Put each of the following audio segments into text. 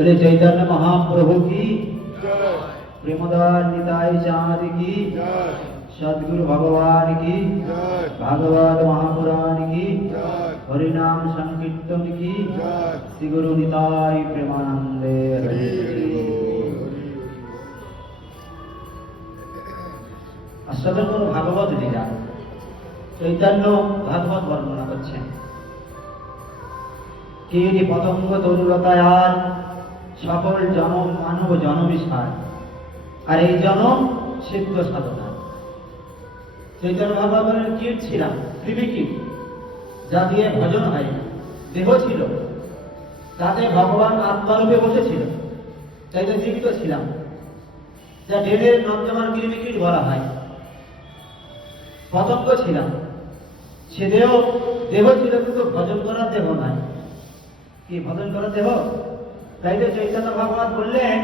बोले चैतन्य महाप्रभु की प्रेमदार निताई चाँद की सद्गुरु भगवान की भागवत महापुराण की हरिनाम संकीर्तन की श्री गुरु निताई प्रेमानंदे हरि। अष्टदश भागवत लीला चैतन्य भागवत वर्णना करছেন कीट पतंग तरुलतायार সকল জনম মানব জনবিসার আর এই জনম সিদ্ধ সাধনা। চৈতন্য ভগবানের কীট ছিলাম, কৃমি কীট, যা দিয়ে ভজন হয় না। দেহ ছিল, তাতে ভগবান আত্মারূপে বসেছিল, তাই তো জীবিত ছিলাম, যা ঢেলের নর্দমার কৃমি কীট বলা হয়। পতঙ্গ ছিলাম, সে দেহ ছিল কিন্তু ভজন করার দেহ নাই। কি ভজন করার দেহ? তাই তো চৈতন্য ভগবান বললেন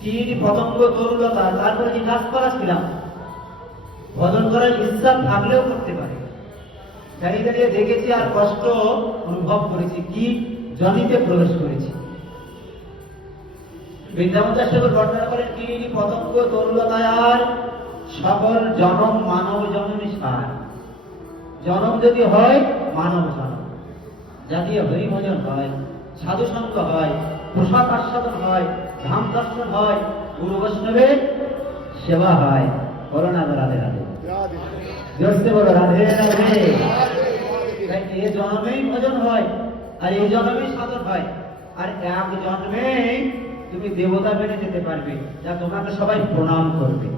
কীট পতঙ্গ তরুলতা, তারপরে কি কাজ করা ছিলাম, ভজন করার ইচ্ছা থাকলেও করতে পারে। দাঁড়িয়ে দাঁড়িয়ে দেখেছি আর কষ্ট অনুভব করেছি, কি জনিতে প্রবেশ করেছি। বৃন্দাবন দাস ঠাকুর বর্ণনা করেন কীট পতঙ্গ তরুলতায়ার সকল জনম মানব জনমই সার। জনম যদি হয় মানব জনম, যা দিয়ে হরিভজন হয়, সাধু সঙ্গ হয়, প্রসাদ আস্বাদন হয়, ধাম দর্শন হয়, গুরু বৈষ্ণবের সেবা হয়। বলো না রাধে রাধে, জোরসে বলো রাধে রাধে। এই জন্মেই ভজন হয় আর এই জন্মেই সাধন হয়, আর এক জন্মেই তুমি দেবতা বেড়ে যেতে পারবে, যা তোমাকে সবাই প্রণাম করবে।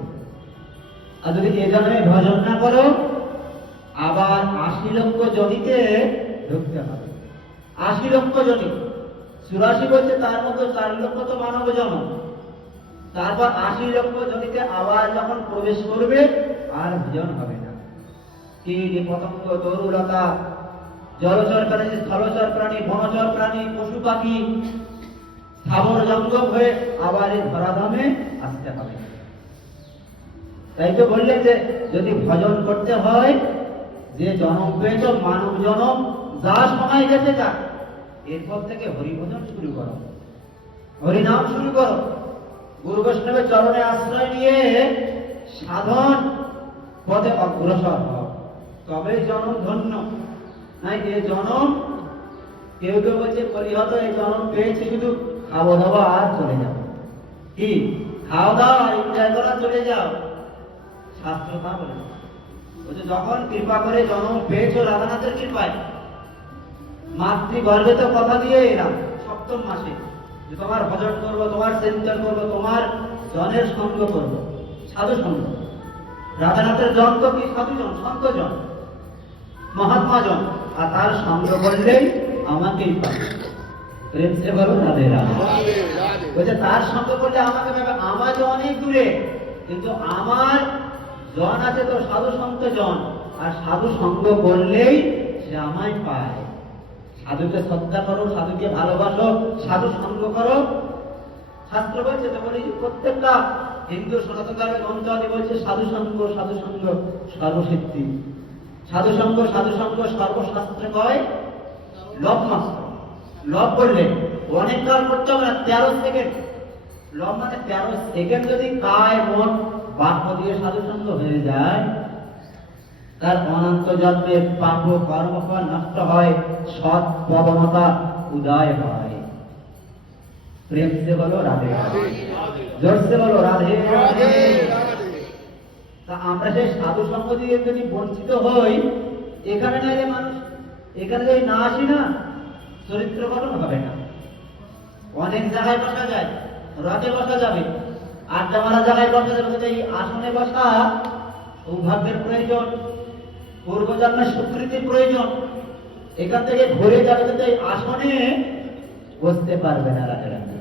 আর যদি এই জন্মে ভজন না করো আবার ৮০ লক্ষ জনিতে ঢুকতে হবে। ৮০ লক্ষ জনি, ৮৪ বলছে, তার মধ্যে ৪ লক্ষ তো মানব জন্ম, তারপর ৮০ লক্ষ জনিতে আবার যখন প্রবেশ করবে আর ভজন হবে না। কীট পতঙ্গ তরুলতা, জলচর প্রাণী, স্থলচর প্রাণী, বনচর প্রাণী, পশু পাখি, স্থাবর জঙ্গম হয়ে আবার এই ধরাধামে আসতে হবে। তাই তো বললেন যে যদি ভজন করতে হয়, যে জন্ম পেয়েছ মানব জন্ম, যা সময় গেছে যাক, এরপর থেকে হরিভজন শুরু করো, হরিনাম শুরু করো, গুরু বৈষ্ণবের চরণে আশ্রয় নিয়ে সাধন পথে অগ্রসর হও, তবে জন্ম ধন্য। নাই এ জন্ম, কেউ কেউ বলছে পরিহত, এই জন্ম পেয়েছি শুধু খাওয়া দাওয়া আর চলে যাও। কি খাওয়া দাওয়া এনজয় করা চলে যাও? শাস্ত্র তা বলে বলছে যখন কৃপা করে জন্ম পেয়েছো রাধানাথের কৃপায়, মাতৃগর্ভে তো কথা দিয়ে এলাম ৭ম মাসে যে তোমার ভজন করবো, তোমার চিন্তন করবো, তোমার জনের সঙ্গ করবো, সাধু সঙ্গ। রাধানাথের জন তো কি সাধুজন, সন্তজন, মহাত্মাজন, আর তার সঙ্গ করলেই আমাকেই পাবে। প্রেম সে বলো রাধে রাধে। বলছে তার সঙ্গ করলে আমাকে পাবে। আমার যে অনেক দূরে, কিন্তু আমার জন আছে তো সাধু সন্ত জন, আর সাধু সঙ্গ করলেই সে আমায় পায়। সাধুকে শ্রদ্ধা করো, সাধুকে ভালোবাসো, সাধু সঙ্গ করো। শাস্ত্র বলছে তো, বলি প্রত্যেকটা হিন্দু সনাতন ধর্মের গ্রন্থ বলছে সাধু সঙ্গ সর্বসিদ্ধি। সাধু সঙ্গ সর্বশাস্ত্রে কয় লব মাত্র। লব করলে অনেক কাল করতে হবে না, 13 সেকেন্ড। লব মানে 13 সেকেন্ড যদি কায় মন বাক্য দিয়ে সাধু সঙ্গ হয়ে যায়, তার অনন্ত জন্মের পাপ কর্মফল নষ্ট হয়, সৎ প্রবণতা উদয় হয়। প্রেম সে বলো রাধে রাধে, জোর সে বলো রাধে রাধে। তা আমরা সেই সাধু সঙ্গ দিয়ে যদি বঞ্চিত হই, এখানে না এলে মানুষ, এখানে যদি না আসি না, চরিত্র গঠন হবে না। অনেক জায়গায় বসা যায়, রথে বসা যাবে, আড্ডা মারা জায়গায় বসা যাবে, এই আসনে বসা সৌভাগ্যের প্রয়োজন, পূর্বজন্মের স্বীকৃতির প্রয়োজন। এখান থেকে ঘুরে যাবে, কিন্তু এই আসনে বসতে পারবে না রাধে রাধে।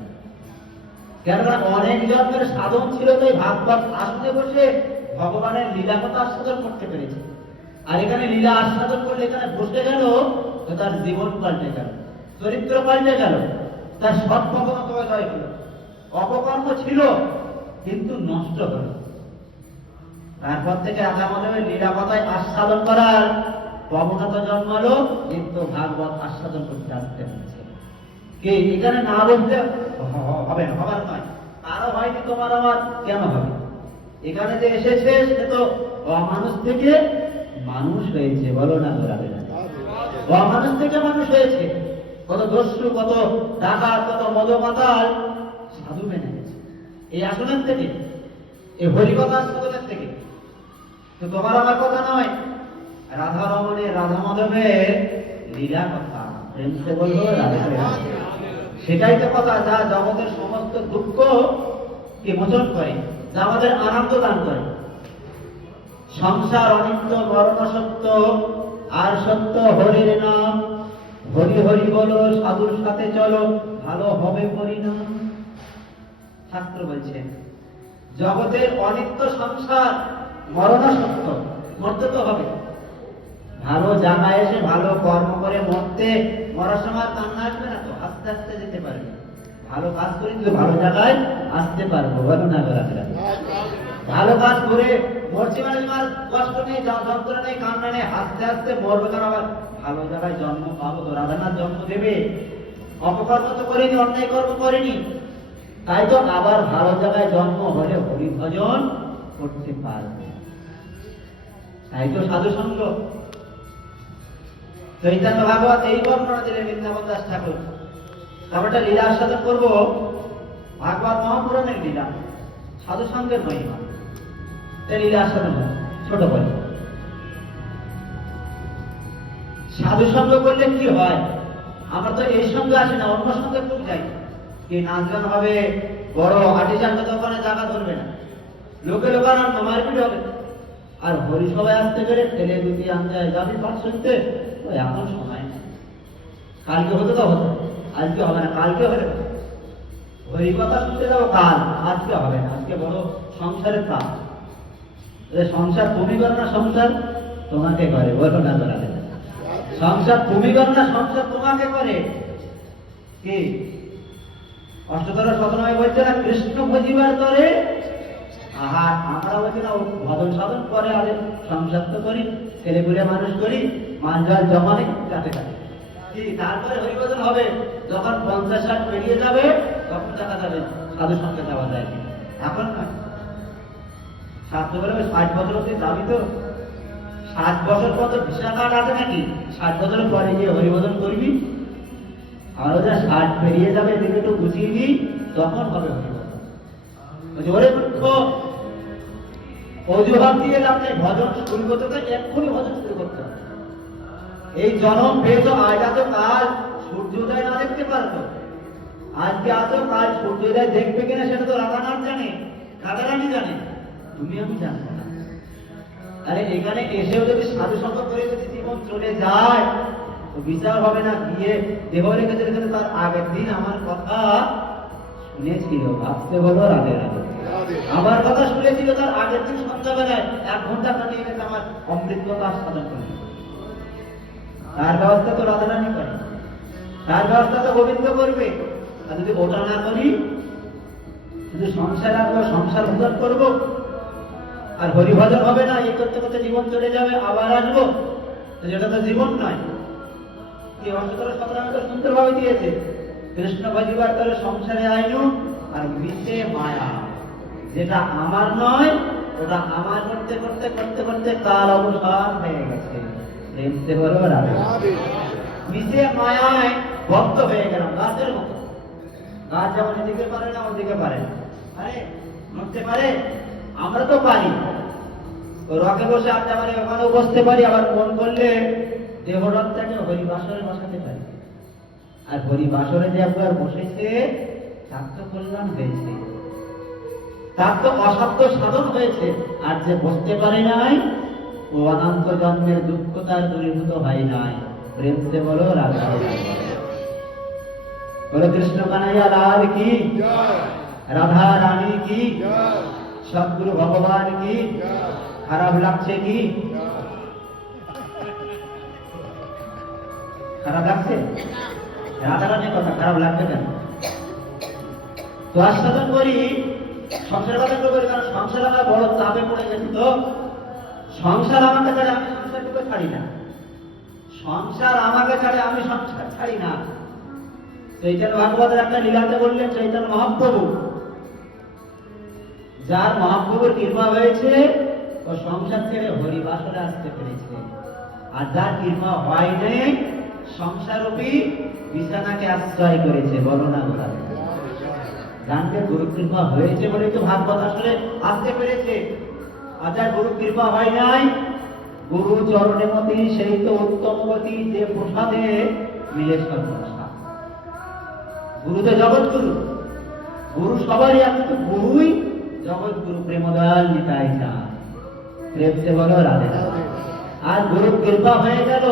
কেননা অনেক জন্মের সাধন ছিল, তাই ভাগবত আসনে বসে ভগবানের লীলা কথা আস্বাদন করতে পেরেছে। আর এখানে লীলা আস্বাদন করলে এখানে বসে গেল, তো তার জীবন পাল্টে গেল, চরিত্র পাল্টে গেল, তার সৎ প্রবণতা জয় হল। অপকর্ম ছিল কিন্তু নষ্ট হল। তারপর থেকে আগামী লীলা কথায় আস্বাদন করার প্রবণতা জন্মালো, কিন্তু ভাগবত আস্বাদন করতে আসতে হচ্ছে। কে এখানে না বলতে হবে না, হবার নয়। কারো হয়নি, তোমার আমার কেন হবে? এখানে যে এসেছে সে তো অমানুষ থেকে মানুষ হয়েছে, বলো না ধরাবে না? অমানুষ থেকে মানুষ হয়েছে। কত দস্যু, কত ডাকাত, কত মদমাতাল সাধু মেনে গেছে এই আসনের থেকে, এই হরিকথা সাধনের থেকে। তো তোমার আমার কথা নয়, রাধা রমণের, রাধা মাধবের লীলা কথা, প্রেম সে বলবো রাধা। সেটাই তো কথা, যা জগতের সমস্ত দুঃখ কে মোচন করে, যা আমাদের আনন্দ দান করে। সংসার অনিত্য, মরণ সত্য, আর সত্য হরির নাম। হরি হরি বলো, সাধুর সাথে চলো, ভালো হবে পরিণাম। শাস্ত্র বলছে জগতের অনিত্য সংসার, মরণ সত্য, মরতে তো হবে। ভালো জায়গায় এসে ভালো কর্ম করে মরার সময় কান্না আসবে না তো, আস্তে আস্তে যেতে পারবে। ভালো কাজ করে কিন্তু ভালো জায়গায় আসতে পারবো, বলো না? ভালো কাজ করে মরছি মানে তোমার কষ্ট নেই, যন্ত্রণা নেই, কান্না নেই, আস্তে আস্তে মরবে। কারণ আবার ভালো জায়গায় জন্ম পাবো তো, রাধানাথ জন্ম দেবে। অপকর্ম তো করিনি, অন্যায় কর্ম করিনি, তাই তো আবার ভালো জায়গায় জন্ম হলে হরি ভজন করতে পারবে। তাই তো সাধু সঙ্গ। চৈতন্য ভাগবত এই বর্ণনা দিলেন বৃন্দাবন দাস ঠাকুর। তারপর লীলা আস্বাদন করবো ভাগবত মহাপুরাণের লীলা, সাধু সঙ্গের মহিমা। লীলা আস্বাদন ছোট করে সাধু সঙ্গ করলে কি হয়? আমরা তো এই সঙ্গে আসি না, অন্য সঙ্গে খুব যাই। কি নাচ গান হবে, বড় আর্টিসানকে তো ওখানে জায়গা ধরবে না, লোকে লোকারণ্য, মারপিট হবে। আর হরি সবাই আসতে গেলে ঠেলে দুটি আনতে যাবি পাঠ শুনতে, এখন সময় নেই। কালকে হতে তো হতো, আজকে হবে না, কালকে হলে হরি কথা শুনতে যাবো কাল, আজকে হবে না। আজকে বড় সংসারের কাজ। সংসার তুমি করো না, সংসার তোমাকে করে, বলো না? ধরাবে না। সংসার তুমি করো না, সংসার তোমাকে করে। কি অষ্টতর শতনয় বলছে না, কৃষ্ণ ভজিবার করে। আর আমরা বলছি না, ভজন সাধন করে, আরে সংসার তো করি, ছেলেপুলে মানুষ করি, মাল জল জমানে কাটে কাটে। কি তারপরে হরিভজন হবে যখন 50-60 পেরিয়ে যাবে, তখন দেখা যাবে সাধু সঙ্গে যাওয়া যায়। এখন নয়। শাস্ত্র বলে 60 বছর অব্দি যাবি তো, 60 বছর পর তো ভিসা কার্ড আছে নাকি? 60 বছর পরে গিয়ে হরিভজন করবি। আরো যা 60 পেরিয়ে যাবে, এদিকে একটু বুঝিয়ে দিই, তখন হবে হরিভজন। ওরে মূর্খ, অজুহাত দিয়ে লাভ নেই। ভজন শুরু করতে তো এক্ষুনি ভজন শুরু করতে হবে। এই জনম পেয়েছো, আজ আছো, কাল সূর্যোদয় না দেখতে পারতো। আজকে আছো, কাল সূর্যোদয় দেখবে কিনা সেটা তো রাধানাথ জানে, রাধারানী জানে, তুমি আমি জানবো না। আরে এখানে এসেও যদি সাধু সঙ্গ করে যদি জীবন চলে যায়, তো বিচার হবে না। গিয়ে দেহ রেখেছে, তার আগের দিন আমার কথা শুনেছিল, ভাবতে বলো রাধে রাধে। আমার কথা শুনেছিল, তার আগের দিন সন্ধ্যাবেলায় 1 ঘন্টা কাটিয়ে গেছে আমার অমৃত কথা সাধন করে। তার ব্যবস্থা তো রাধারানী করে, তার ব্যবস্থা তো গোবিন্দ করবে। আর যদি ওটা না করি, শুধু সংসার আসবো, সংসার ভোজন করবো, আর হরিভজন হবে না। এই করতে করতে জীবন চলে যাবে, আবার আসবো, যেটা তো জীবন নয়। এই অষ্টতর শতনামে তো সুন্দরভাবে দিয়েছে, কৃষ্ণ ভজিবার তরে সংসারে আইনু, আর মিশে মায়া। যেটা আমার নয়, ওটা আমার করতে করতে করতে করতে কাল অবসান হয়ে গেছে। মিশে মায়ায় ভক্ত হয়ে গেলাম, গাছের মতো। গাছ যেমন এদিকে পারে না, ওদিকে পারে না। আরে নড়তে পারে, আমরা তো পারি। রকে বসে আড্ডা মারি, ওখানেও বসতে পারি। আবার মন করলে দেহরত্তাকে হরিবাসরে বসাতে পারি। আর হরিবাসরে যে একবার বসেছে, তার তো কল্যাণ হয়েছে, তার তো অসাধ্য সাধন হয়েছে। আর যে বসতে পারে নাই, ও অনন্ত জন্মের দুঃখ তার দূরীভূত হয় নাই। প্রেম সে বলো রাধা বলো, কৃষ্ণ কানাইয়া লাল কি, রাধা রানী কি, সদ্গুরু ভগবান কি। খারাপ লাগছে কি? খারাপ লাগছে? রাধা রানীর কথা খারাপ লাগবে কেন? তো আস্বাদন করি, সংসার কথা করি, কারণ সংসার আমরা বড় চাপে পড়ে গেছি। তো সংসার আমাকে ছাড়ে আমি সংসারটুকু ছাড়ি না, সংসার আমাকে ছাড়ে আমি সংসার ছাড়ি না। চৈতন্য ভাগবতের একটা লীলাতে বললেন চৈতন্য মহাপ্রভু, যার মহাপ্রভুর কৃপা হয়েছে ও সংসার থেকে হরিবাসরে আসতে পেরেছে, আর যার কৃপা হয়নি সংসাররূপী বিছানাকে আশ্রয় করেছে। বলো না বলা জানবে গুরু কৃপা হয়েছে বলে তো ভাগবত আসলে আসতে পেরেছে, আর যার গুরু কৃপা হয় নাই, গুরু চরণে মতি সেই তো উত্তম গতি, যে প্রসাদে মিলে সর্বনাশা। গুরু তো জগৎ গুরু, গুরু সবারই আছে, তো গুরুই জগৎ গুরু। প্রেমদয়াল নিতাই যা প্রেম সে বলো রাধে রাধে। আর গুরু কৃপা হয়ে গেল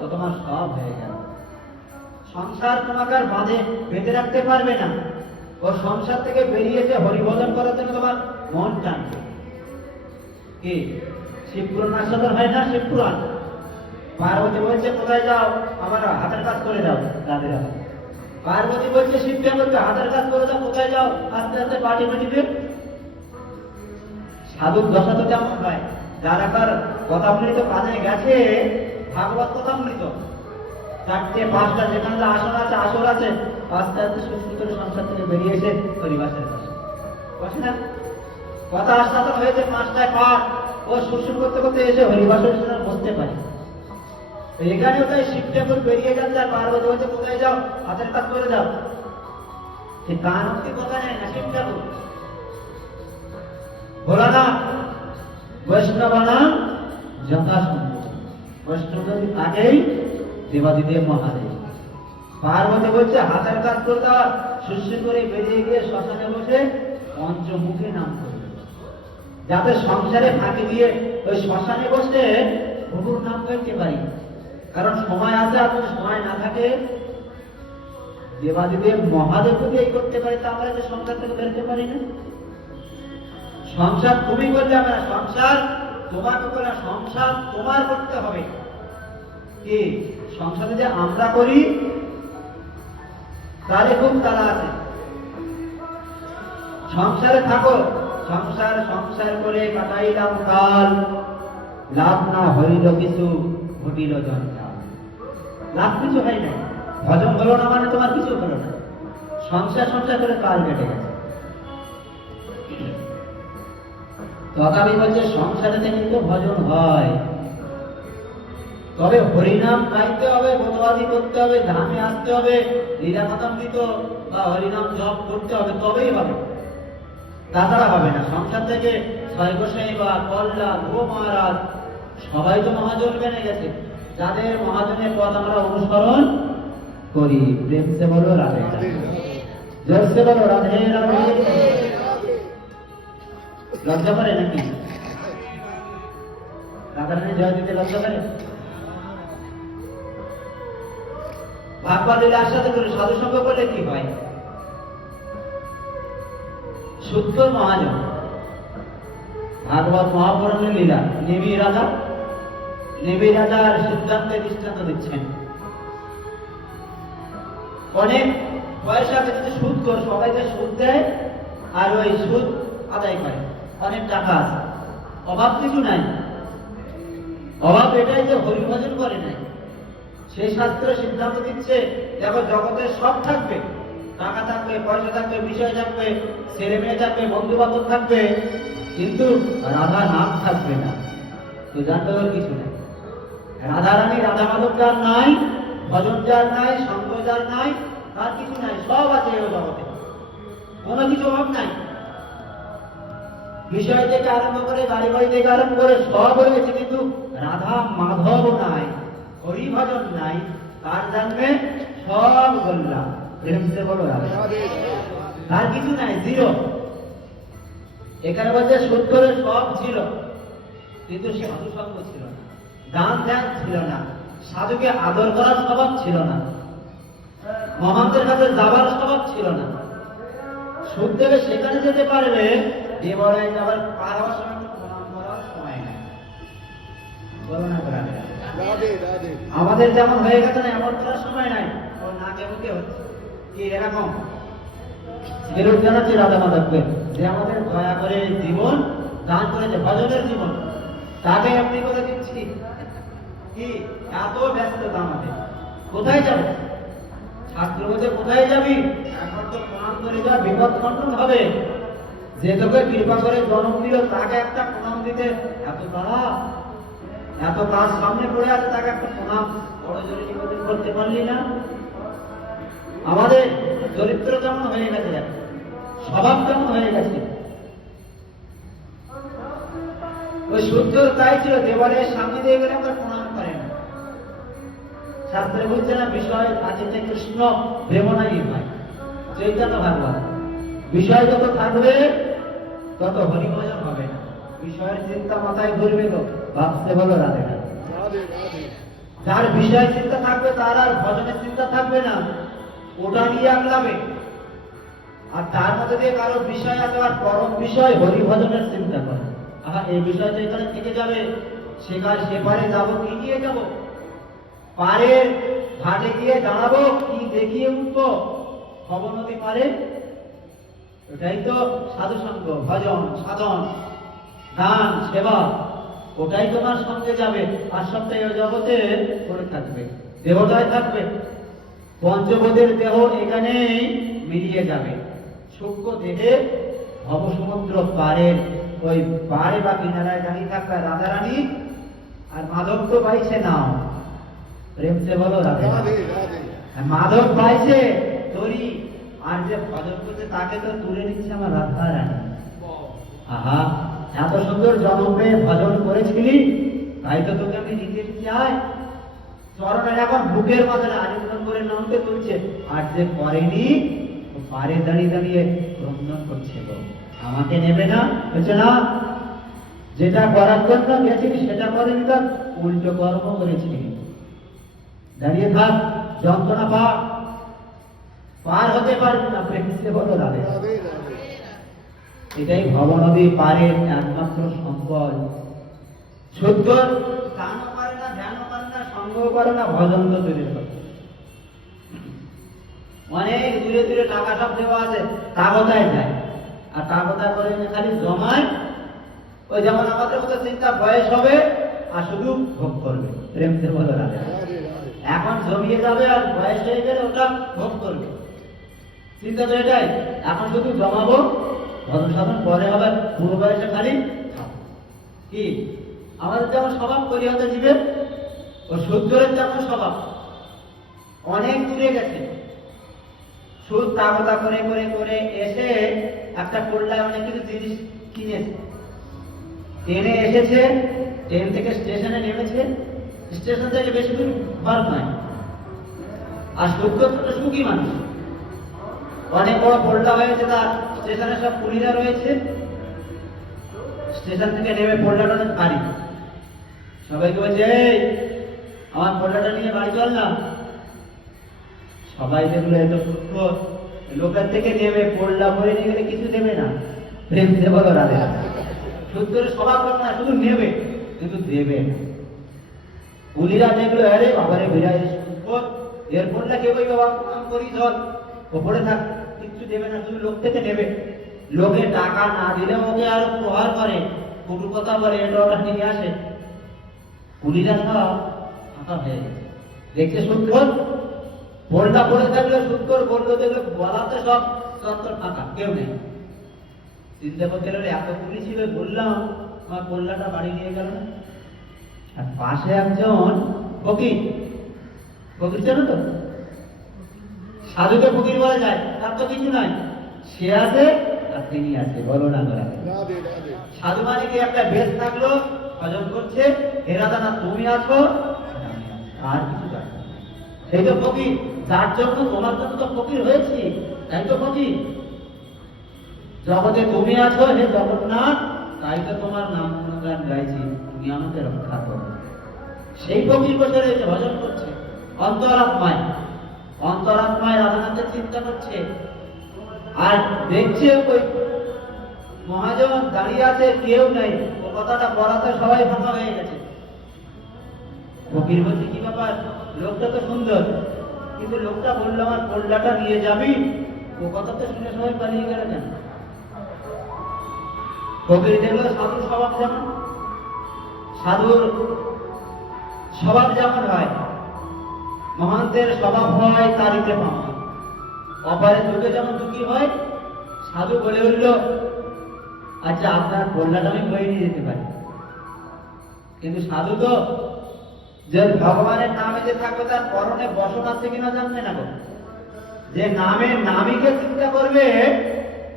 তো তোমার সব হয়ে গেল। সংসার তোমাকে আর বেঁধে রাখতে পারবে না। ও সংসার থেকে বেরিয়েছে হরিভজন করার জন্য তোমার মন টানবে। কি শিবপুরাণ আসলে হয় না? শিবপুরাণ পার্বতী বলছে কোথায় যাও, আমার হাতের কাজ করে যাও। দাদিরা পার্বতী বলছে শিবকে বলছে হাতের কাজ করে যাও, কোথায় যাও? আস্তে আস্তে পাটি পাটিতে। সাধুর দশা তো তেমন হয়, যারা তার কথামৃত কাজে গেছে, ভাগবত কথামৃত 4টে 5টা যেখানে আসর আছে আসর আছে, আস্তে আস্তে সুস্থ করে সংসার থেকে বেরিয়ে এসে পরিবাসের পাশে বসে না। কথা আস্তে হয়েছে 5টায় পাঠ, ও শুশ্রূষ করতে করতে এসে হরিবাসের বসতে পারে। এখানেও তাই শিব ঠাকুর বেরিয়ে যাচ্ছে, আর পার্বতী বলছে কোথায় যাও, হাতের কাজ করে যাও। সে কান অব্দি কথা নেই না শিব ঠাকুর। ভোলানাথ বৈষ্ণবানা যথাসম্ভব, বৈষ্ণব আগেই দেবাদিদেব মহাদেব। পার্বতী বলছে হাতের কাজ করে দেওয়া, শুশ্রূষ করে বেরিয়ে গিয়ে শ্মশানে বসে পঞ্চমুখী নাম করবে, যাতে সংসারে ফাঁকি দিয়ে ওই শ্মশানে বসে প্রভুর নাম করতে পারি। কারণ সময় আছে, আর যদি সময় না থাকে, দেবাদিদেব মহাদেব যদি এই করতে পারি, তা আমরা যে সংসার থেকে বেরোতে পারি না। সংসার তুমি করলে হবে না, সংসার তোমাকে করে, সংসার তোমার করতে হবে। কি সংসারে যে আমরা করি তারে খুব তারা আছে। সংসারে থাকো, সংসার সংসার করে কাটাইলাম কাল, লাভ না হইল কিছু ঘটিল জঞ্জাল। লাভ কিছু হয় না, ভজন হলো না মানে তোমার কিছু হলো না। সংসার সংসার করে কাল কেটে গেছে। তথাপি বলছে সংসারেতে কিন্তু ভজন হয়, তবে হরিনাম গাইতে হবে, বনবাদী করতে হবে, ধামে আসতে হবে, লীলাকাতামৃত বা হরিনাম জপ করতে হবে, তবেই হবে, তাছাড়া হবে না। সংসার থেকে ছয় গোসাই বা কল্লা ধ্রুব মহারাজ সবাই তো মহাজন বেনে গেছে, যাদের মহাজনের পথ আমরা অনুসরণ করি। প্রেম সে বলো রাধে রাধে, জোর সে বলো রাধে রাধে। লজ্জা করে নাকি? রাধারানী জয় দিতে লজ্জা করে? ভাগবত লীলার সাথে করে সাধু সঙ্গ করলে কি হয়? শুদ্ধ মহাজন ভাগবত মহাপুরাণের লীলা। নেবী রাজার সিদ্ধান্তে দৃষ্টান্ত দিচ্ছেন। অনেক পয়সা যদি সুদ কর, সবাইকে সুদ দেয় আর ওই সুদ আদায় করে, অনেক টাকা আছে, অভাব কিছু নাই। অভাব এটাই যে হরিভজন করে নাই। সেই শাস্ত্র সিদ্ধান্ত দিচ্ছে, দেখো জগতের সব থাকবে, টাকা থাকবে, পয়সা থাকবে, বিষয় থাকবে, ছেলে মেয়ে থাকবে, বন্ধু বান্ধব থাকবে, কিন্তু রাধা নাম থাকবে না। তো জানতে হবে কিছু নাই। রাধারানী রাধা মাধব যার নাই, ভজন যার নাই, সঙ্গ যার নাই, তার কিছু নাই, সব আছে এই জগতে, কোনো কিছু অভাব নাই। বিষয় থেকে আরম্ভ করে, গাড়ি বাড়ি থেকে আরম্ভ করে সব রয়েছে, কিন্তু রাধা মাধব নাই, হরি ভজন নাই, তার জানবে সব গোল্লা। প্রেম সে বলো রাধে, তার কিছু নাই, জিরো। এখানে বলছে সুদ করে সব ছিল, কিন্তু সাধু সঙ্গ ছিল না, দান ধ্যান ছিল না, সাধুকে আদর করার স্বভাব ছিল না, মহান্তের কাছে যাবার স্বভাব ছিল না। সুদ দেবে সেখানে যেতে পারবে, দেবরায় যাবার পার হওয়ার সময় প্রণাম করার সময় নাই। বলো না আমাদের যেমন হয়ে গেছে না, এমন করার সময় নাই, ও নাকে মুখে হচ্ছে কি এরকম বিরোধ জানাচ্ছে রাধা মাধবকে, যে আমাদের দয়া করে জীবন দান করেছে, ভজনের জীবন, তাকে আপনি করে দিচ্ছি। কি এত ব্যস্ততা আমাদের, কোথায় যাবো? শাস্ত্র বলছে কোথায় যাবি? এখন তো প্রণাম করে যা, বিপদ খণ্ডন হবে। যে তোকে কৃপা করে জন্ম দিল তাকে একটা প্রণাম দিতে এত তাড়া, এত কাজ সামনে পড়ে আছে, তাকে একটা প্রণাম বড় জোরে নিবেদন করতে পারলি না? আমাদের চরিত্র কেমন হয়ে গেছে, স্বভাব কেমন হয়ে গেছে। ওই সূর্যর তাই ছিল, দেওয়ালের সামনে দিয়ে গেলে আমরা প্রণাম করেন। শাস্ত্রে বলছে না, বিষয় আছে যে কৃষ্ণ প্রেমনাই হয়, চৈতন্য ভাগবত। বিষয় যত থাকবে তত হরিভজন হবে না। বিষয়ের চিন্তা মাথায় ঘুরবে তো ভাবতে বলো রাধে রাধে। যার বিষয় চিন্তা থাকবে তার আর ভজনের চিন্তা থাকবে না, ওটা নিয়ে আগলাবে। আর তার মধ্যে দিয়ে কারো বিষয় আছে আর পরম বিষয় হরিভজনের চিন্তা করে। এই বিষয়টা এখানে থেকে যাবে, সেপারে যাবো কি নিয়ে যাব? পারের ঘাটে গিয়ে দাঁড়াবো কি দেখিয়ে উঠবো? ভবনদী পারে, ওটাই তো সাধু সঙ্গ, ভজন, সাধন, দান, সেবা, ওটাই তোমার সঙ্গে যাবে। আর সপ্তাহে জগতে পড়ে থাকবে, দেহটাই থাকবে। পঞ্চবোধের দেহ এখানেই মিলিয়ে যাবে। সূক্ষ্ম দেহে ভবসমুদ্র পারের ওই পারে বা কিনারায় দাঁড়িয়ে থাকা রাধারানী আর মাধব তো পাইছে নাও, প্রেম সে বলো রাধে রাধে। মাধব পাইছে তরি, আর যে ভজন করছে তাকে তো তুলে নিচ্ছে আমার রাধারানী। আহা, এত সুন্দর জন্মে ভজন করেছিলি, তাই তো তোকে আমি নিতে চাই। চরণের এখন বুকের মাঝে আলিঙ্গন করে নামতে তুলছে, আর যে করেনি পারে দাঁড়িয়ে দাঁড়িয়ে ক্রন্দন করছে, গো আমাকে নেবে না? বলছে না, যেটা করার জন্য গেছিলি সেটা করেনি, তার উল্টো কর্ম করেছিলি। দাঁড়িয়ে থাক, যন্ত্রণা পা, পার হতে পারবি না। প্রেমসে বলো রাধে। এটাই ভবনদী পারের একমাত্র সম্পদ। শুদ্ধ দানও করে না, ধ্যানও করে না, সঙ্গও করে না, ভজন তো দূরের কথা। অনেক দূরে দূরে টাকা সব দেওয়া আছে, তা কোথায় যায়? আর তা কোথায় করে খালি জমায়। ওই যেমন আমাদের মতো চিন্তা, বয়স হবে আর শুধু ভোগ করবে। প্রেমসে বলো রাধে। এখন জমিয়ে যাবে আর বয়স হয়ে গেলে ওটা ভোগ করবে। চিন্তা তো এটাই, এখন শুধু জমাবো, ভজন সাধন পরে হবে, পুরো বয়সে খালি কি। আমাদের যেমন স্বভাব করি হতে জীবের, ও সূর্যের যেমন স্বভাব অনেক দূরে গেছে। সুদ তাগদা করে করে করে এসে একটা কোল্লায় অনেক কিছু জিনিস কিনেছে, ট্রেনে এসেছে, ট্রেন থেকে স্টেশনে নেমেছে, স্টেশন থেকে বেশি দূর ঘর নয়। আর সূর্য তো সুখী মানুষ, অনেক বড় পোল্লা হয়েছে, তার স্টেশনে সব কুলিরা রয়েছে। স্টেশন থেকে নেমে পোল্লাটা অনেক ভারী, সবাইকে বলছে এই আমার পোল্লাটা নিয়ে বাড়ি চল না। সবাই দেখলো এত সূক্ষ্ম, লোকের থেকে নেমে পোল্লা ভরে নিয়ে গেলে কিছু দেবে না। প্রেম সে বলো রাধে। সূর্যের স্বভাব না, শুধু নেবে কিন্তু দেবে না। কুলিরা দেখলো আরে বাবারে বিরাজ সূক্ষ্ম, এর পোল্লা কেউ বাবা কাম করি চল, ওপরে থাক, কিচ্ছু দেবে না, শুধু লোক থেকে নেবে। লোকে টাকা না দিলে ওকে আরো প্রহার করে, কটু কথা বলে, এটা ওটা নিয়ে আসে। কুলিরা সব ফাঁকা হয়ে গেছে, দেখছে সূত্র বলটা পড়ে থাকলে সূত্র বললো, দেখলো বলাতে সব চত্বর ফাঁকা, কেউ নেই। চিন্তা করতে গেলে এত কুলি ছিল, বললাম আমার কল্যাটা বাড়ি নিয়ে গেল না। আর পাশে একজন ফকির, ফকির জানো তো, সাধুকে ফকির বলা যায়, তার তো কিছু নাই, সে আছে আর তিনি আছে, বলো না করা। সাধু মানে কি একটা বেশ থাকলো, ভজন করছে, এরা না তুমি আছো আর কিছু দরকার নাই। সেই তো ফকির, যার জন্য তোমার জন্য তো ফকির হয়েছি, তাই তো ফকির। জগতে তুমি আছো হে জগন্নাথ, তাই তো তোমার নাম গুণগান গাইছি, তুমি আমাকে রক্ষা করো। সেই ফকির বসে রয়েছে, ভজন করছে, অন্তরাত্মায় অন্তরাত্মায় রাধানাথের চিন্তা করছে। আর দেখছে ওই মহাজন দাঁড়িয়ে আছে, কেউ নেই, ও কথাটা বলাতে সবাই ফাঁকা হয়ে গেছে। ফকির বলছে কি ব্যাপার, লোকটা তো সুন্দর, কিন্তু লোকটা বললো আমার কোল্লাটা নিয়ে যাবি, ও কথা তো শুনে সবাই পালিয়ে গেল কেন? ফকির দেখলো সাধুর স্বভাব যেমন, সাধুর স্বভাব যেমন হয়, মহান্তের স্বভাব হয় তারিতে পাওয়া। অপারে দুঃখে যেমন দুঃখী হয়, সাধু বলে উঠল, আচ্ছা আপনার কল্যাণ আমি বয়ে নিয়ে যেতে পারি। কিন্তু সাধু তো যে ভগবানের নামে যে থাকবে তার পরনে বসন আছে কিনা জানবে না গো। যে নামের নামীকে চিন্তা করবে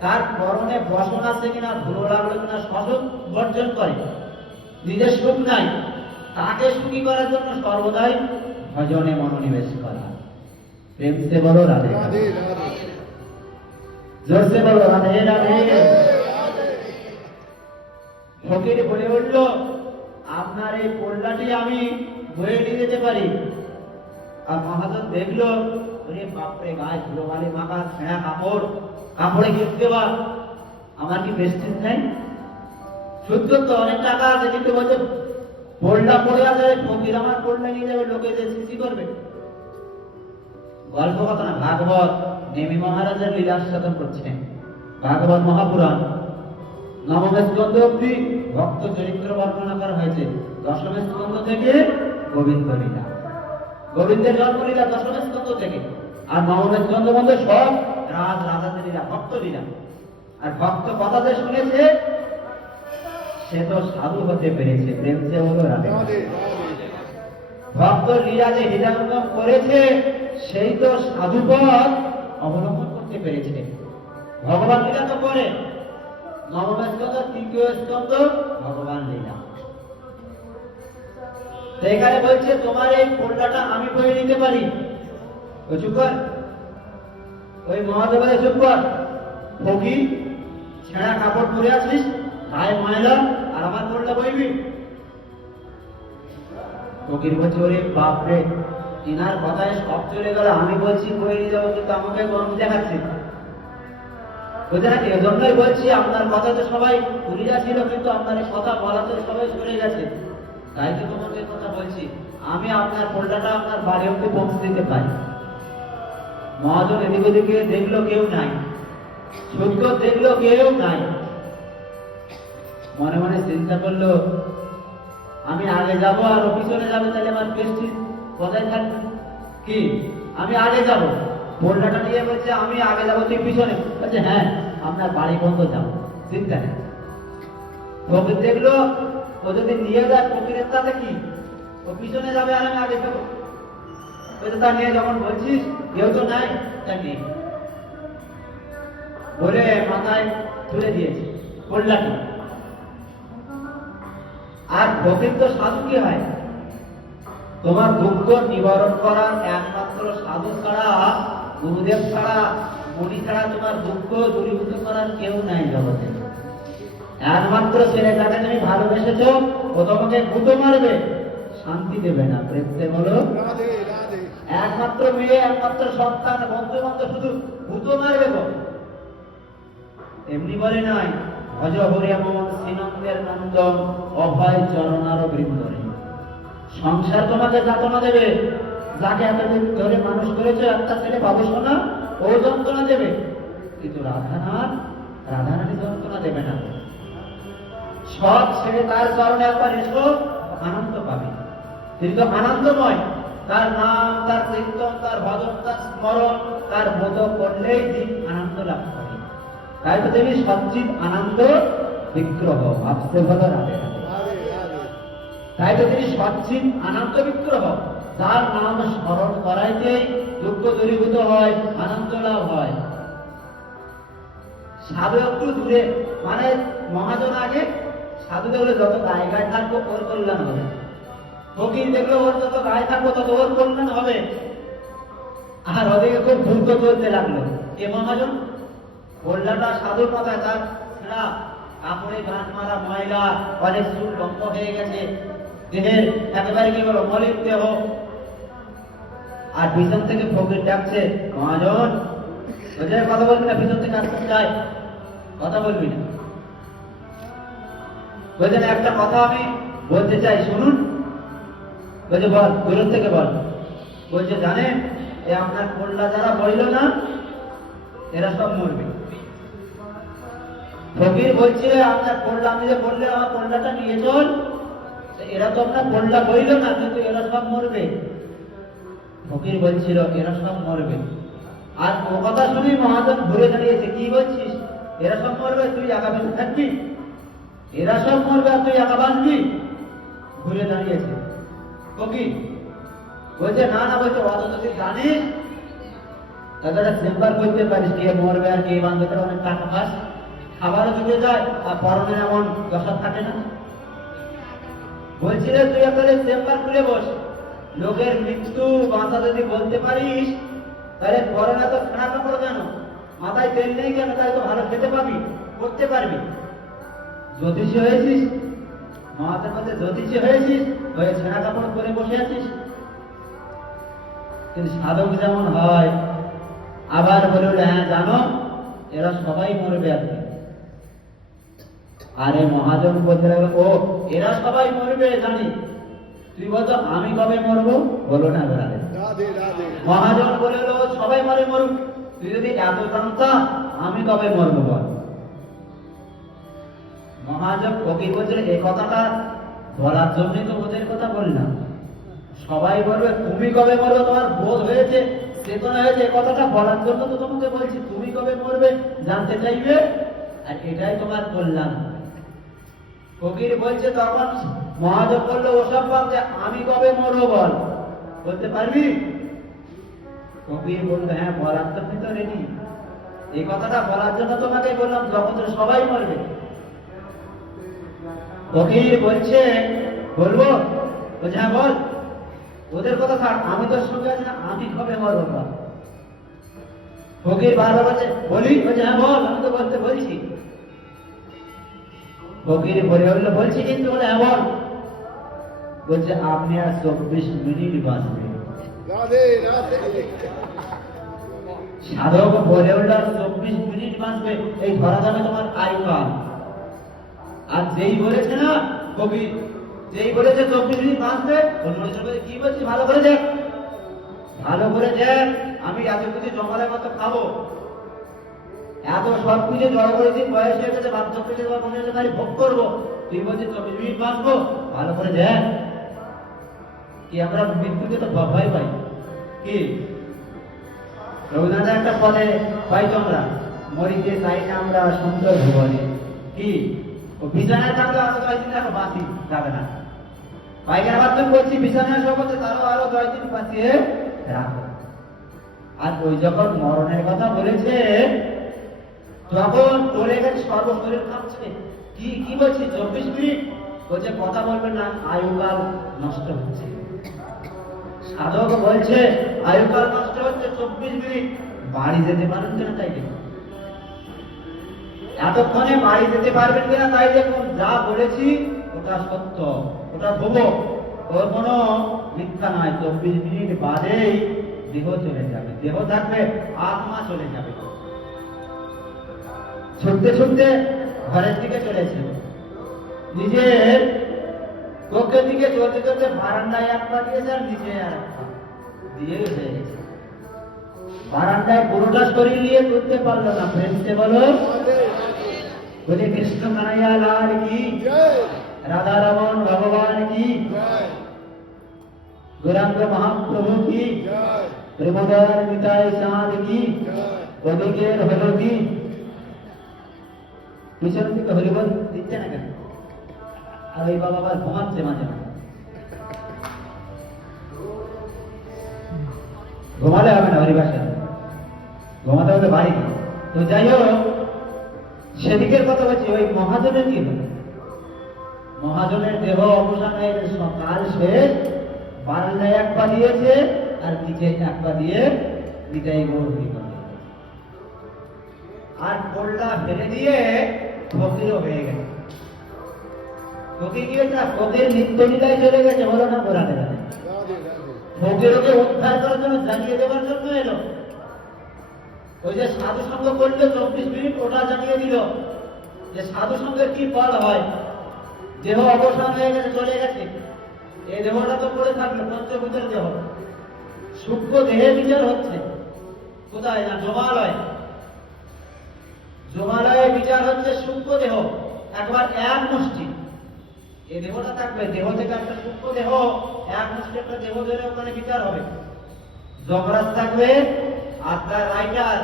তার পরনে বসন আছে কিনা, ধুলো লাগলো কিনা, শোষণ বর্জন করে, নিজের সুখ নাই, তাকে সুখী করার জন্য সর্বদাই ভজনে মনোনিবেশ করা। প্রেম সে বলো রাধে রাধে, জোরসে বলো রাধে রাধে। ফকির বলে উঠল, আপনার এই কল্যাণটি আমি বয়ে নিয়ে যেতে পারি। আর মহাজন দেখলো, ওরে বাপরে, গায়ে ধুলো বালি মাখা, ছেঁড়া কাপড়, কাপড়ে গিফট দেওয়া, আমার কি প্রেস্টিজ নাই? সত্য তো অনেক টাকা আছে, কিন্তু বলছে পোলটা পড়ে আছে, ফকির আমার পোলটা নিয়ে যাবে, লোকে যে সৃষ্টি করবে। গল্প কথা না, ভাগবত নেমি মহারাজের লীলাস্বাদন করছেন। ভাগবত মহাপুরাণ নবম স্কন্ধ অব্দি ভক্ত চরিত্র বর্ণনা করা হয়েছে। দশম স্কন্ধ থেকে গোবিন্দ লীলা, গোবিন্দের জন্মলীলা দশম স্কন্ধ থেকে, আর নবম স্কন্ধ মধ্যে সব রাজ রাজাদের লীলা, ভক্ত লীলা। আর ভক্ত কথা যে শুনেছে সে তো সাধু হতে পেরেছে। প্রেম সে হলো রাধে। ভক্ত লীলা যে হৃদয়ঙ্গম করেছে সেই তো সাধু পথ অবলম্বন করতে পেরেছে। ভগবান লীলা তো করে, নবম স্কন্ধ তৃতীয় স্কন্ধ ভগবান লীলা। এখানে বলছে তোমার এই পোল্লাটা আমি বয়ে নিতে পারি। চুপ কর, ওই মহাদেব বলে চুপ কর, ফকির ছেঁড়া কাপড় পরে আছিস, গায়ে ময়লা, আর আমার পোল্লা বইবি? ফকির বলছে, ওরে বাপরে, তিনার কথায় সব চলে গেল, আমি বলছি বয়ে নিয়ে যাবো, কিন্তু আমাকে গরম দেখাচ্ছে। বুঝে নাকি? এজন্যই বলছি, আপনার কথা তো সবাই পুরিয়া ছিল, কিন্তু আপনার এই কথা বলাতে সবাই সরে গেছে, তাই তো তোমাকে কথা বলছি। আমি আপনার পোল্লাটা আপনার বাড়ি অব্দি পৌঁছে দিতে পারি। মহাজন এদিক ওদিকে দেখলো, কেউ নাই। সত্য দেখলো, কেউ নাই। মনে মনে চিন্তা করলো, আমি আগে যাব আর ও পিছনে যাবে, তাহলে আমার প্রেস্টিজ কোথায় থাকবে? কি আমি আগে যাব? পোল্লাটা নিয়ে বলছে আমি আগে যাবো, তুই পিছনে। বলছে হ্যাঁ, আপনার বাড়ি বন্ধ যাবো, চিন্তা নেই। ফকির দেখলো, ও যদি নিয়ে যায় ফকিরের তাতে কি, ও পিছনে যাবে আর আমি আগে যাবো। বলছে তা নিয়ে যখন বলছিস, কেউ তো নাই, তা নিয়ে বলে মাথায় তুলে দিয়েছে পোল্লাটি। আর ফকির তো সাধু কি হয়? তোমার দুঃখ নিবারণ করার একমাত্র সাধু ছাড়া, গুরুদেব ছাড়া, মুনি ছাড়া তোমার দুঃখ দূরীভূত করার কেউ নাই জগতে। একমাত্র ছেলেটাকে তুমি ভালোবেসেছো, ও তোমাকে গুঁতো মারবে, শান্তি দেবে না। প্রেমে বলো একমাত্র মেয়ে, একমাত্র সন্তান, বন্ধু বান্ধব শুধু গুঁতো মারবে গো। এমনি বলে নাই, ভজ হরি মন শ্রীনন্দের নন্দন, অভয় চরণার বৃন্দরে। সংসার তোমাকে যাতনা দেবে, যাকে এতদিন ধরে মানুষ করেছে, একটা ছেলে পাবো শোনা, ও যন্ত্রণা দেবে, কিন্তু রাধারানী যন্ত্রণা দেবে না। সব ছেড়ে তার চরণে একবার এসো, আনন্দ পাবে। তিনি তো আনন্দময়, তার নাম, তার কীর্তন, তার ভজন, তার স্মরণ, তার বোধ করলেই জীব আনন্দ লাভ করে। তাই তো তিনি সচ্চিৎ আনন্দ বিগ্রহ, ভাবতে ভালো রাধে রাধে। তাই তো তিনি সচ্চিৎ আনন্দ বিগ্রহ, তার নাম স্মরণ করাইতেই দুঃখ দূরীভূত হয়, আনন্দ লাভ হয়। সাধু একটু দূরে, মানে মহাজন আগে সাধু দেখলে যত গায়ে গায়ে থাকবো ওর কল্যাণ হবে, ফকির দেখলে ওর যত গায়ে থাকবো তত ওর কল্যাণ হবে। আর ওদিকে খুব দ্রুত চলতে লাগলো। কে মহাজন? কল্যাণটা সাধুর মাথায়, তার ছেঁড়া কাপড়ে গান মারা, ময়লা, অনেক চুল লম্ব হয়ে গেছে, দেহের একেবারে কি বলো মলিন দেহ। আর পিছন থেকে ফকির ডাকছে, মহাজন কথা বলবি না, পিছন থেকে আসতে চাই, কথা বলবি না। বলছেন একটা কথা আমি বলতে চাই, শুনুন। বলছে বল, দূর থেকে বল। বলছে জানেন, এ আপনার পোল্লা যারা বইল না, এরা সব মরবে। ফকির বলছে আপনার পোল্লা, আমি যে বললে আমার পোল্লাটা নিয়ে চল, এরা তো আপনার পোল্লা বইল না, কিন্তু এরা সব মরবে। ফকির বলছিল এরা সব মরবে, আর ও কথা শুনি মহাজন ঘুরে দাঁড়িয়েছে, কি বলছিস? এরা সব মরবে, তুই একা বেঁচে থাকবি? এরা সব মরবে আর তুই একা বাঁচবি? ঘুরে দাঁড়িয়েছে। ফকির বলছে, না না, বলছে অত যদি জানিস তাহলে একটা চেম্বার করতে পারিস, কে মরবে আর কে বাঁচবে, তার অনেক টাকা পাস, খাবারও জুটে যায়, আর পরনের এমন দশা থাকে না। বলছি রে, তুই একটা চেম্বার খুলে বস, লোকের মৃত্যু বাঁচা যদি বলতে পারিস তাহলে করোনা তো খানা কাপড় কেন, মাথায় তেল নেই কেন, তাই তো ভালো খেতে পাবি, করতে পারবি। জ্যোতিষী হয়েছিস, মহাতের মধ্যে জ্যোতিষী হয়েছিস, হয়ে ছেঁড়া কাপড় পরে বসে আছিস। কিন্তু সাধক যেমন হয়, আবার বলে, হ্যাঁ জানো এরা সবাই মরবে একদিন। আরে মহাজন বলতে লাগলো, ও এরা সবাই মরবে জানি, তুই বলতো আমি কবে মরবো, বলো না বেড়ালে। মহাজন বলে, সবাই মরে মরুক, তুই যদি এত জানতাম আমি কবে মরবো বল। মহাজন ফকির বলছিল, এই কথাটা বলার জন্যই তো ওদের কথা বললাম, সবাই মরবে, তুমি কবে মরবে তোমার বোধ হয়েছে, চেতনা হয়েছে, এই কথাটা বলার জন্য তো তোমাকে বলছি, তুমি কবে মরবে জানতে চাইবে, আর এটাই তোমার কল্যাণ। ফকির বলছে, তখন মহাজন বললো, ওসব বাদ দে, আমি কবে মরবো বল, বলতে পারবি? ফকির বললো, হ্যাঁ বলার জন্য তো রেডি, এই কথাটা বলার জন্য তোমাকে বললাম, জগতের সবাই মরবে। ফকির বলছে, বলবো? বলছে, হ্যাঁ বল, ওদের কথা থাক, আমি তোর সঙ্গে আছি না, আমি কবে মরবো বল। ফকির বারবার বলছে, বলি? বলছে, হ্যাঁ বল, আমি তো বলতে বলছি। ফকির বলে উঠলো, বলছি কিন্তু, বলে হ্যাঁ বল। বলছে, আপনি আর 24 মিনিট বাঁচবেন। সাধক বলে উঠল, 24 মিনিট বাঁচবে, এই ধরা যাবে তোমার আয়ুকাল। আর যেই বলেছে না ফকির, যেই বলেছে 24 মিনিট বাঁচবে, কি বলছি, ভালো করে দেখ, ভালো করে দেখ, আমি এত কিছু জমালে মতো খাবো, এত সব কিছু জড়ো করেছি, বয়স হয়ে গেছে, বাচ্চা পেটে মনে হচ্ছে তাই ভোগ করবো, তুই বলছিস 24 মিনিট বাঁচবো, ভালো করে দেখ। কি আমরা মৃত্যুকে তো ভয় পাই, কি রবীন্দ্রনাথ একটা পদে পাই, তোমরা মরিতে চাই না আমরা সুন্দর ভুবনে, কি বিছানায় থাকলে আরো 10 দিন রাখো, বাঁচি যাবে না, পায়খানা বাথরুম করছি, বিছানায় সব করছে, তারও আরো 10 দিন বাঁচিয়ে রাখো। আর ওই যখন মরণের কথা বলেছে, তখন চলে গেছে, সর্বশরীর কাঁপছে, কি কি বলছি, 24 মিনিট বলছে, কথা বলবেন না, আয়ুকাল নষ্ট হচ্ছে। সাধক বলছে, আয়ুকাল নষ্ট হচ্ছে, 24 মিনিট, বাড়ি যেতে পারেন কিনা তাই দেখুন, এতক্ষণে বাড়ি যেতে পারবেন কিনা তাই দেখুন, যা বলেছি ওটা সত্য, ওটা ভুব, ওর কোনো মিথ্যা নয়। 24 মিনিট বাদেই দেহ চলে যাবে, দেহ থাকবে, আত্মা চলে যাবে। ছুটতে ছুটতে ঘরের দিকে চলেছে, নিজের কক্ষের দিকে চলতে চলতে বারান্দায় এক পা দিয়েছে, আর নিচে আর এক পা দিয়ে হয়ে গেছে। বারান্দায় পুরোটা শরীর নিয়ে তুলতে পারলো না, প্রেমসে বলো, বলে কৃষ্ণ কানাইয়া লাল কি, রাধা রমন ভগবান কি, গৌরাঙ্গ মহাপ্রভু কি, প্রেমদার নিতাই চাঁদ কি, ওদিকের হলো কি। পিছন থেকে হরিবল দিচ্ছে না কেন? আর ওই বাবা আবার ঘুমাচ্ছে মাঝে মাঝে, ঘুমালে হবে না, হরিবাসে ঘুমাতে হবে বাড়ি। তো যাই হোক, সেদিকের কথা বলছি, ওই মহাজনের কি হলো? মহাজনের দেহ অবসানের কাল শেষ, বারান্দায় এক পা দিয়েছে, আর নিচে এক পা দিয়ে বিদায় গৌরী করে, আর কোল্লা ফেলে দিয়ে ফকিরও হয়ে গেছে। ফকির কি হয়েছে? ফকির নিত্য লীলায় চলে গেছে, হলো না ঘোরাতে গেলে। ফকিরকে উদ্ধার করার জন্য, জানিয়ে দেওয়ার জন্য এলো। ওই যে সাধু সঙ্গ করলো 24 মিনিট, ওটা জানিয়ে দিল যে সাধু সঙ্গের কি ফল হয়। দেহ অবসান হয়ে গেছে, চলে গেছে, এই দেহটা তো পড়ে থাকলো, পঞ্চভূতের দেহ, সূক্ষ্ম দেহে বিচার হচ্ছে। কোথায় না? জমালয়, জমালয়ে বিচার হচ্ছে সূক্ষ্ম দেহ, একবার এক মুষ্টি। এই দেহটা থাকবে, দেহ থেকে একটা সূক্ষ্ম দেহ, এক মুষ্টি একটা দেহ ধরে ওখানে বিচার হবে। যমরাজ থাকবে, আর তার রাইটার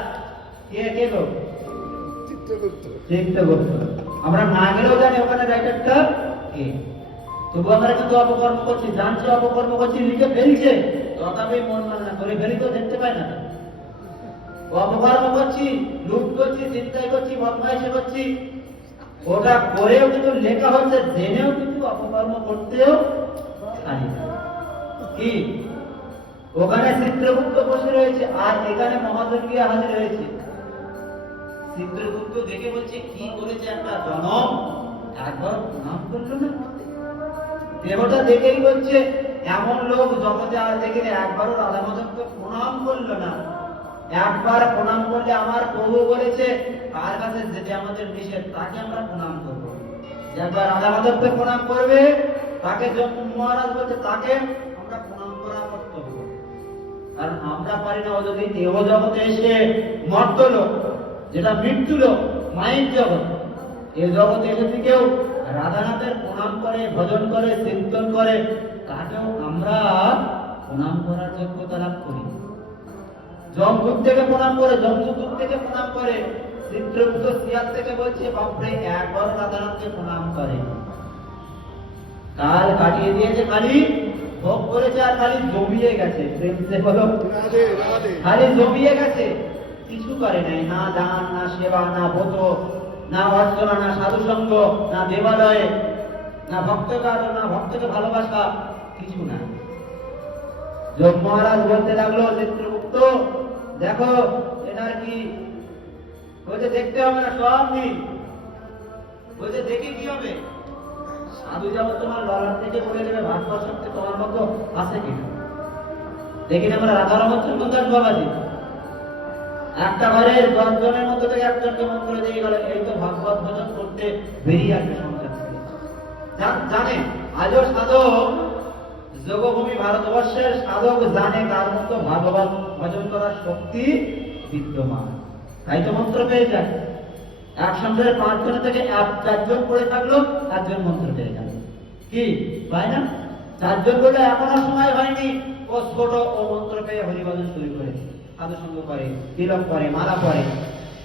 কে কে গো? চিত্রগুপ্ত। চিত্রগুপ্ত। আমরা না গেলেও জানি ওখানে রাইটারটা কে। তবু আমরা কিন্তু অপকর্ম করছি, জানছি অপকর্ম করছি, লিখে ফেলছে, তথাপি মন মানে না করে ফেলি তো দেখতে পাই না। অপকর্ম করছি, লুট করছি, চিন্তাই করছি, বদমাইশি করছি, ওটা করেও কিন্তু লেখা হচ্ছে, জেনেও কিন্তু অপকর্ম করতেও ছাড়ি না। কি ওখানে চিত্রগুপ্ত বসে রয়েছে আর এখানে মহাজন গিয়ে হাজির হয়েছে। চিত্রগুপ্ত দেখে বলছে কি করেছে একটা জনম, একবার প্রণাম করলো না। দেবতা দেখেই বলছে এমন লোক জগতে আর দেখিনি, একবারও রাধা মাধবকে প্রণাম করলো না। একবার প্রণাম করলে আমার প্রভু বলেছে তার কাছে যেতে আমাদের নিষেধ, তাকে আমরা প্রণাম করবো। একবার রাধা মাধবকে প্রণাম করবে, তাকে মহারাজ বলছে তাকে আমরা প্রণাম করা কর্তব্য। কারণ আমরা পারি না, ও যদি দেহ জগতে এসে মর্ত লোক, যেটা মৃত্যু লোক, মায়ের জগৎ, এই জগতে এসে কেউ রাধানাথের প্রণাম করে, ভজন করে, চিন্তন করে, তাকেও আমরা প্রণাম করার যোগ্যতা লাভ করি। যমদূত থেকে প্রণাম করে, যমদূত থেকে প্রণাম করে, চিত্রগুপ্ত সিয়ার থেকে বলছে বাপরে একবার রাধানাথকে প্রণাম করে। কাল কাটিয়ে দিয়েছে, খালি ভোগ করেছে আর খালি জমিয়ে গেছে। প্রেমসে বলো রাধে রাধে। খালি জমিয়ে গেছে, কিছু করে নাই, না দান, না সেবা, না ব্রত, না অর্চনা, না সাধু সঙ্গ, না দেবালয়ে, না ভক্তগান, না ভক্তকে ভালোবাসা, কিছু না। যোগ মহারাজ বলতে লাগলো চিত্রগুপ্ত দেখো এটার কি, বলছে দেখতে হবে না, সব মিল। বলছে দেখে কি হবে? সাধু যেমন তোমার ললার থেকে বলে দেবে ভাস্কর শক্তি তোমার মতো আছে কিনা। দেখিনি আমরা রাধারমন দাস বাবাজি একটা ঘরের 10 জনের মধ্যে থেকে একজনকে মন করে দিয়ে গেল, এই তো ভাগবত ভজন করতে বেরিয়ে আসবে সংসার থেকে। জানে আজও সাধক, যোগভূমি ভারতবর্ষের সাধক জানে কার মতো ভাগবত ভজন করার শক্তি বিদ্যমান। তাই তো মন্ত্র পেয়ে যায়। এক সংসারে 5 জন থেকে 4 জন পড়ে থাকলো, 4 জন মন্ত্র পেয়ে গেল। কি পায় না? 4 জন বললে এখনো সময় হয়নি, ও ছোট, ও মন্ত্র পেয়ে হরিভজন শুরু করেছে, সাধু সঙ্গ করে, তিলক করে, মালা পরে,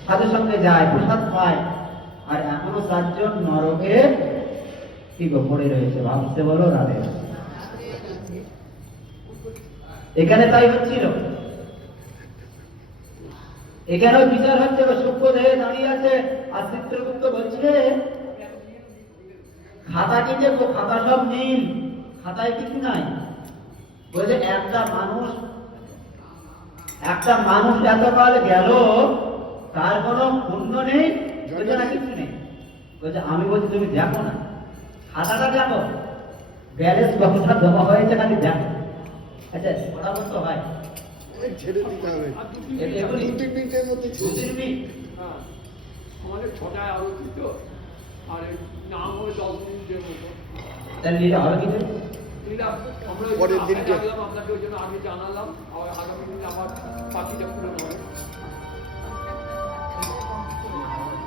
সাধু সঙ্গে যায়, প্রসাদ পায়, আর এখনো 4 জন নরকে কি গো পড়ে রয়েছে। ভাবতে বলো রাধে। এখানে তাই হচ্ছিল, এখানেও বিচার হচ্ছে, সূক্ষ্ম দেহে দাঁড়িয়ে আছে আর চিত্রগুপ্ত বলছে খাতা কি দেখবো, খাতা সব নীল, খাতায় কিছু নাই। বলছে একটা মানুষ এতকাল গেল, তার কোনো পুণ্য নেই, বলছে না কিছু নেই। বলছে আমি বলছি তুমি দেখো না, খাতাটা দেখো, ব্যালেন্স কতটা জমা হয়েছে খালি দেখো। আচ্ছা ফটাফট তো হয়, ছেড়ে দিতে হবে। এগুলি 2-3 মিনিটের মধ্যে 2-3 মিনিট। হ্যাঁ, আমাদের 6টায় আরতি তো, আর এই নাম হলো 10 মিনিটের মতো। তাহলে এটা হবে কি করে? দিলাম, আমরা ওই পরের জন্য দিনকে। আপনাকে আপনাকে ওই জন্য আগে জানালাম, আর আগামী দিন আবার পাখিটা পূরণ হবে।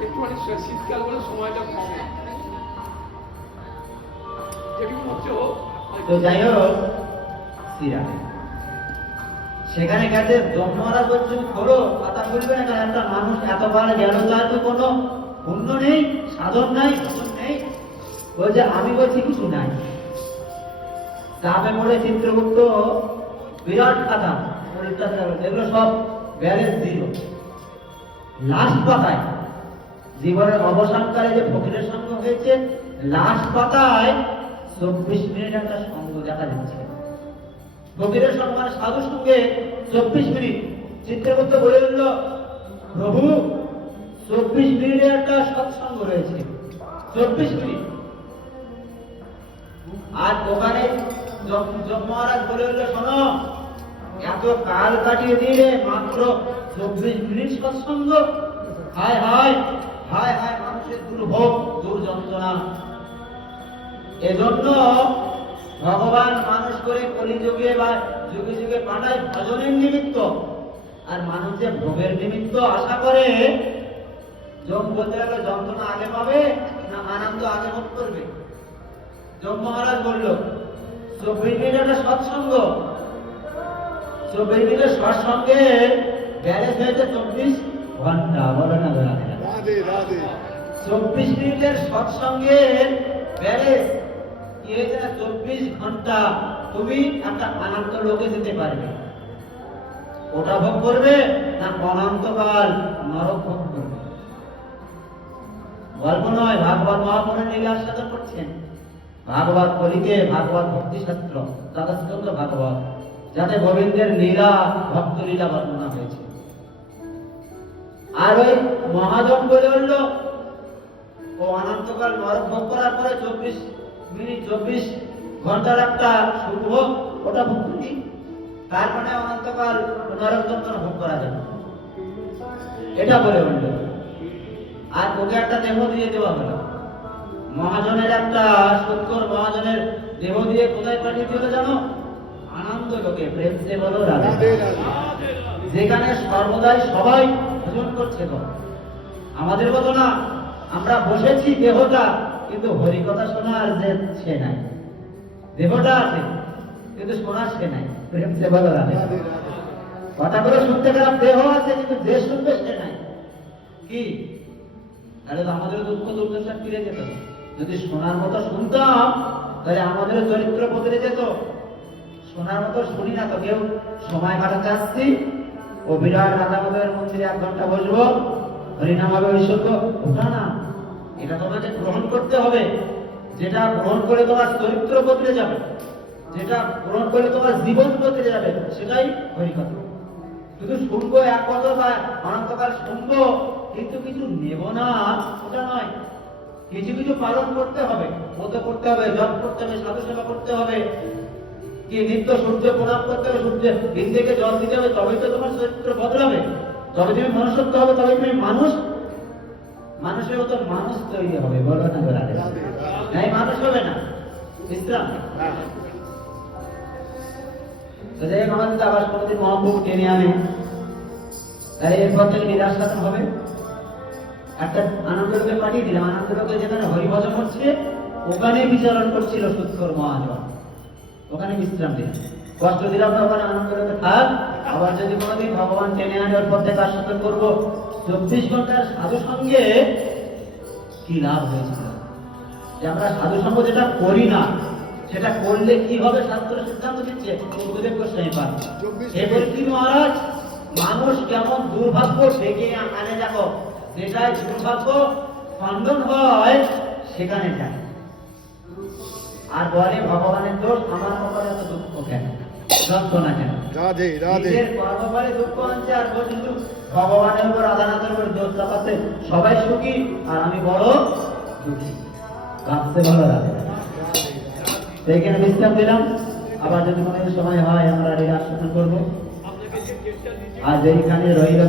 একটুখানি শীতকাল বলে সময়টা কম, যেটুকু হচ্ছে হোক। তো যাই হোক, সেখানে গেছে মহারাজ বলছে খোলো, কথা বলবে না, কারণ একটা মানুষ এতবার গেল, তার তো কোনো পুণ্য নেই, সাধন নাই, ভজন নেই। বলছে আমি বলছি কিছু নাই। চাপে পড়ে চিত্রগুপ্ত বিরাট খাতা এগুলো সব ব্যালেন্স দিল। লাস্ট পাতায়, জীবনের অবসানকালে যে ফকিরের সঙ্গে হয়েছে, লাস্ট পাতায় 24 মিনিট একটা সঙ্গ দেখা যাচ্ছে। ফকিরের সঙ্গে মানে সাধুর সঙ্গে 24 মিনিট। চিত্রগুপ্ত বলে উঠল প্রভু 24 মিনিটের একটা সৎসঙ্গ রয়েছে, 24 মিনিট। আর ওখানে মহারাজ বলে উঠল শোনো, এত কাল কাটিয়ে দিলে মাত্র 24 মিনিট সৎসঙ্গ। হায় হায় হায় হায়, মানুষের দুর্ভোগ, দুর্যন্ত্রণা। এজন্য ভগবান মানুষ করে কলিযুগে বা যুগে যুগে পাঠায় ভজনের নিমিত্ত, আর মানুষ যে ভোগের নিমিত্ত আশা করে। যোগ বলতে গেলে যন্ত্রণা আগে পাবে না আনন্দ আগে ভোগ করবে? যোগ মহারাজ বলল 24 মিনিট একটা সৎসঙ্গ, 24 মিনিটের সৎসঙ্গে ব্যালেন্স হয়েছে 24 ঘন্টা। বলো না রাধে রাধে। রাধে রাধে 24 মিনিটের সৎসঙ্গের ব্যালেন্স কি হয়েছে না 24 ঘন্টা তুমি একটা অনন্ত লোকে যেতে পারবে। ওটা ভোগ করবে না অনন্তকাল নরক ভোগ করবে? গল্প নয়, ভাগবত মহাপুরাণ লীলার সাথে করছেন। ভাগবত কলিতে ভাগবত ভক্তি শাস্ত্র তথাস্কন্দ ভাগবত, যাতে গোবিন্দের লীলা ভক্ত লীলা বর্ণনা হয়েছে। আর ওই মহাজন বলে উঠল ও অনন্তকাল নরক ভোগ করার পরে 24 মিনিট 24 ঘন্টার একটা শুভ ওটা ভোগ করি, তার মানে অনন্তকাল নরক যন্ত্রণা ভোগ করা যাবে, এটা বলে উঠল। আর ওকে একটা দেহ দিয়ে দেওয়া হলো। মহাজনের একটা সত্তর মহাজনের দেহ দিয়ে কোথায় পাঠিয়ে দিল জানো? আনন্দ লোকে। প্রেম সে বলো রাধে রাধে রাধে। রাধে যেখানে সর্বদাই সবাই ভজন করছে গো। আমাদের মতো না, আমরা বসেছি দেহটা, কিন্তু হরি কথা শোনার যে সে নাই। দেহটা আছে কিন্তু শোনার সে নাই। প্রেম সে বলো রাধে রাধে। রাধে রাধে কথাগুলো শুনতে গেলাম, দেহ আছে কিন্তু যে শুনবে সে নাই। কি তাহলে তো আমাদের দুঃখ দুর্দশা ফিরে যেত। যদি শোনার মতো শুনতাম তাহলে আমাদের চরিত্র বদলে যেত। শোনার মতো শুনি না তো, কেউ সময় কাটাতে আসছি ও বিরাট রাধামাধবের মন্দিরে 1 ঘন্টা বসবো, হরিনাম হবে, ঐশ্বর্য, ওটা না। এটা তোমাকে গ্রহণ করতে হবে। যেটা গ্রহণ করে তোমার চরিত্র বদলে যাবে, যেটা গ্রহণ করে তোমার জীবন বদলে যাবে, সেটাই হরিকথা। শুধু শুনবো 1 বছর বা অনন্তকাল শুনবো কিন্তু কিছু নেব না, ওটা নয়। কিছু কিছু পালন করতে হবে, ব্রত করতে হবে, জপ করতে হবে, সাধু সেবা করতে হবে, কি নিত্য সূর্য প্রণাম করতে হবে, সূর্যের দিন থেকে জল দিতে হবে, তবেই তো তোমার চরিত্র বদলাবে, তবে তুমি মনুষ্যত্ব হবে, তবে তুমি মানুষ, মানুষের মতো মানুষ তৈরি হবে। বলো না রাধে রাধে। নাই মানুষ হবে না, বিশ্রাম। তো যাই হোক, আমাদের তো আবার কোনোদিন মহাপ্রভু টেনে আনে, তাহলে এরপর থেকে নিরাশ্বাসন হবে। একটা আনন্দলোকে পাঠিয়ে দিলাম। আনন্দলোকে যেখানে হরিভজন হচ্ছে ওখানে বিচরণ করছিল সূত্তর মহাজন, ওখানে বিশ্রাম দিলাম। কষ্ট দিলাম না, ওখানে আনন্দলোকে থাক। আবার যদি কোনোদিন ভগবান টেনে আনে ওর পর থেকে আস্বাদন করবো। 24 ঘন্টার সাধু সঙ্গে কি লাভ হয়েছিল? যে আমরা সাধু সঙ্গ যেটা করি না, সেটা করলে কি হবে শাস্ত্র সিদ্ধান্ত দিচ্ছে গুরুদেব গোস্বামী পান। 24 হে বলছি মহারাজ, মানুষ কেমন দুর্ভাগ্য ডেকে আনে, দেখো যেটাই দুর্ভাগ্য খণ্ডন হয় সেখানে যায়। আর বলে ভগবানের দোষ, আমার কপালে এত দুঃখ কেন, যন্ত্রণা কেন? রাধে রাধে নিজের কর্মফলে দুঃখ আনছে আর বলছে শুধু ভগবানের উপর রাধানাথের উপর দোষ চাপাতে সবাই সুখী আর আমি বড় দুঃখী। ভাবতে ভালো লাগে। সেইখানে বিশ্রাম দিলাম। আবার যদি কোনো সময় হয় আমরা লীলা আস্বাদন করবো। আপনাকে যে চেষ্টা দিচ্ছি আজ এইখানে রইল